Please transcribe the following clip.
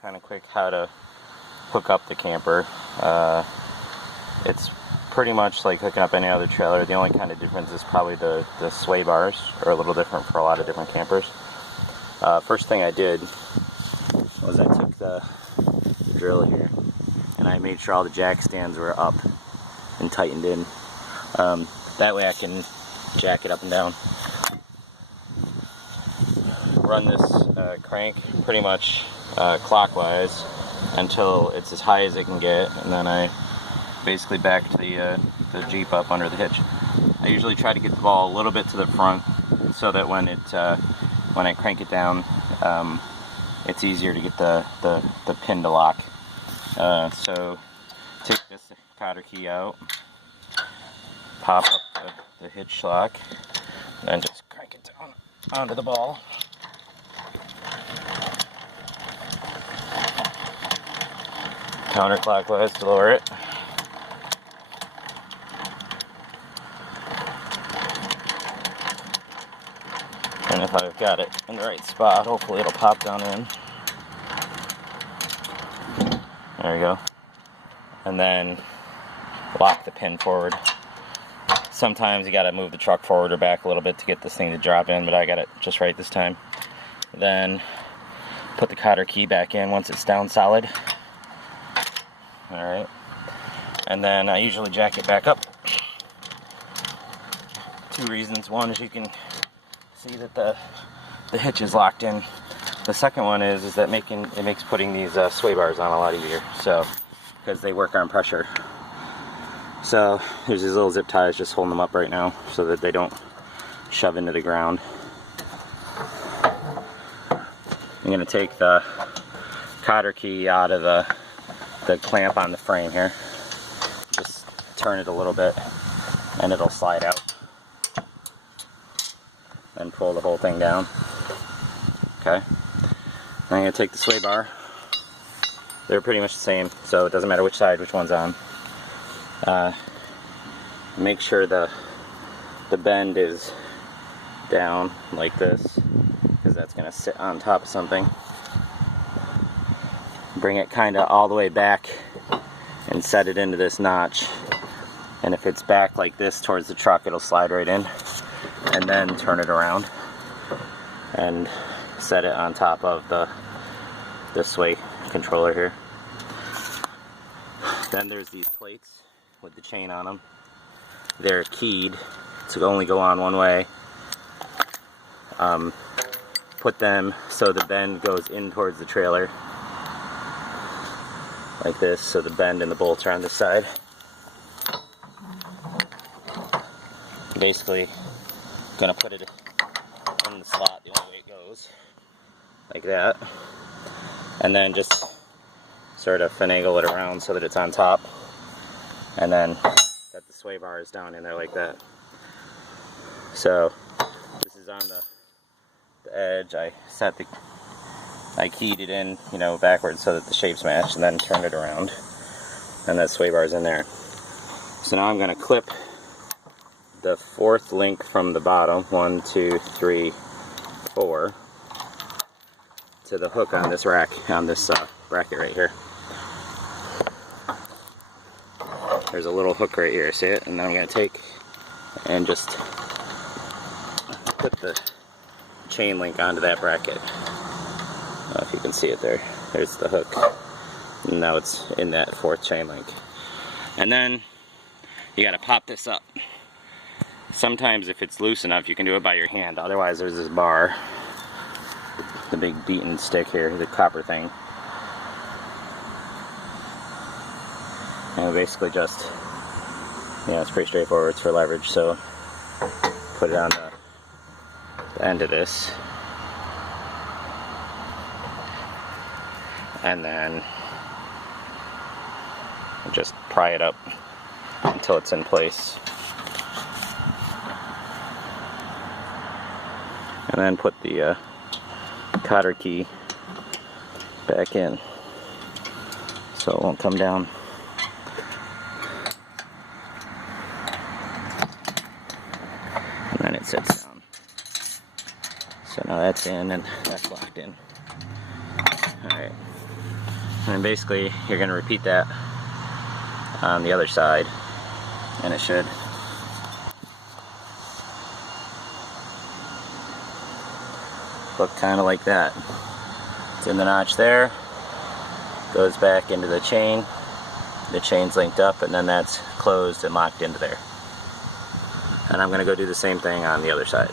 kind of quick how to hook up the camper. It's pretty much like hooking up any other trailer. The only kind of difference is probably the sway bars are a little different for a lot of different campers. First thing I did was I took the drill here and I made sure all the jack stands were up and tightened in. That way I can jack it up and down. Run this crank pretty much clockwise until it's as high as it can get, and then I basically back the Jeep up under the hitch. I usually try to get the ball a little bit to the front so that when I crank it down, it's easier to get the pin to lock. So take this cotter key out, pop up the hitch lock, and then just crank it down onto the ball. Counterclockwise to lower it. And if I've got it in the right spot, hopefully it'll pop down in. There we go. And then lock the pin forward. Sometimes you gotta move the truck forward or back a little bit to get this thing to drop in, but I got it just right this time. Then put the cotter key back in once it's down solid. Alright. And then I usually jack it back up. Two reasons. One is you can see that the hitch is locked in. The second one is that it makes putting these sway bars on a lot easier. So, because they work on pressure. So there's these little zip ties just holding them up right now so that they don't shove into the ground. I'm going to take the cotter key out of the clamp on the frame here. Just turn it a little bit and it'll slide out. Then pull the whole thing down. Okay. I'm going to take the sway bar. They're pretty much the same, so it doesn't matter which side, which one's on. Make sure the bend is down like this, because that's going to sit on top of something. Bring it kind of all the way back and set it into this notch. And if it's back like this towards the truck, it'll slide right in. And then turn it around and set it on top of the sway controller here. Then there's these plates with the chain on them. They're keyed to only go on one way. Put them so the bend goes in towards the trailer like this, so the bend and the bolts are on this side. Basically gonna put it in the slot the only way it goes, like that, and then just sort of finagle it around so that it's on top, and then that the sway bar is down in there like that. So this is on the edge. I keyed it in, backwards so that the shapes match, and then turned it around, and that sway bar is in there. So now I'm gonna clip the fourth link from the bottom, 1, 2, 3, 4, to the hook on this rack, on this bracket right here. There's a little hook right here, see it? And then I'm going to take and just put the chain link onto that bracket. I don't know if you can see it there. There's the hook. And now it's in that fourth chain link. And then you got to pop this up. Sometimes if it's loose enough you can do it by your hand, otherwise there's this bar, the big beaten stick here, the copper thing, and basically just, it's pretty straightforward. It's for leverage, so put it on the end of this, and then just pry it up until it's in place. And then put the cotter key back in so it won't come down. And then it sits down. So now that's in and that's locked in. Alright. And basically you're going to repeat that on the other side, and it should look kind of like that. It's in the notch there, goes back into the chain's linked up, and then that's closed and locked into there. And I'm going to go do the same thing on the other side.